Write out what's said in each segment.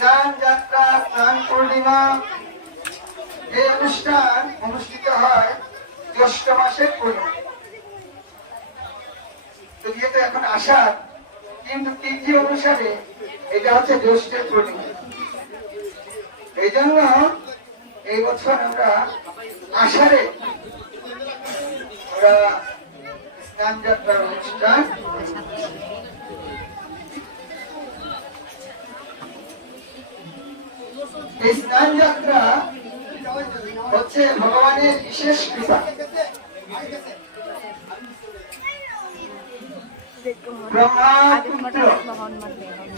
স্নান যাত্রা, স্নান পূর্ণিমা এই অনুষ্ঠান অনুষ্ঠিত হয় জ্যৈষ্ঠ মাসের পূর্ণিমা। তো যেহেতু এখন আষাঢ়, কিন্তু তিথি অনুসারে এটা হচ্ছে জ্যৈষ্ঠের পূর্ণিমা। এই জন্য এই বছর আমরা আষাঢ়ে আমরা স্নান যাত্রার অনুষ্ঠান এই স্নান যাত্রা হচ্ছে ভগবানের বিশেষ কৃপা। ব্রহ্মা পুত্র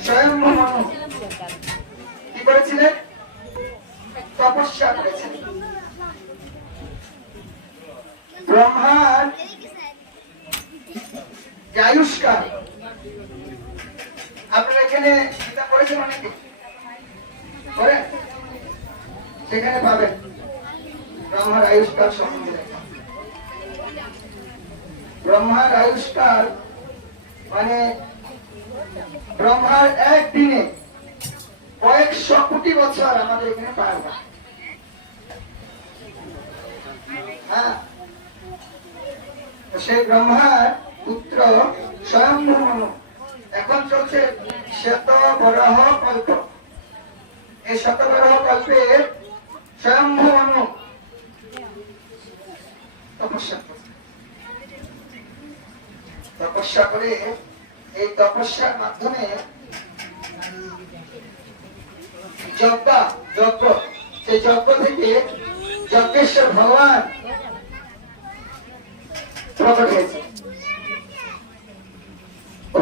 স্বয়ম্ভু মনু কি করেছিলেন? তপস্যা করেছিলেন। ব্রহ্মার আয়ুষ্কাল আপনারা এখানে চিন্তা করেছেন, অনেকে করেন, সেখানে পাবেন ব্রহ্মার আয়ুষ্কাল সম্বন্ধে। ব্রহ্মার আয়ুষ্কাল মানে ব্রহ্মার একদিনে কয়েকশো কোটি বছর আমাদের এখানে পার হয়। হ্যাঁ, সেই ব্রহ্মার পুত্র স্বয়ম্ভু মনু এখন চলছে শতবরাহ কল্প। এই শতবরাহ কল্পে স্বয়ম্ভু মনু তপস্যা করে এই তপস্যার মাধ্যমে যজ্ঞ সেই যজ্ঞ থেকে যজ্ঞেশ্বর ভগবান প্রকট হয়েছে।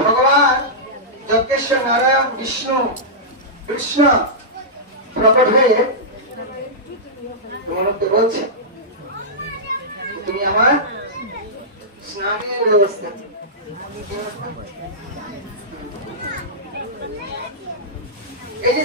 ভগবান যজ্ঞেশ্বর নারায়ণ বিষ্ণু কৃষ্ণ প্রকট হয়ে তোমাকে বলছে, তুমি আমার স্নানের ব্যবস্থা এই যে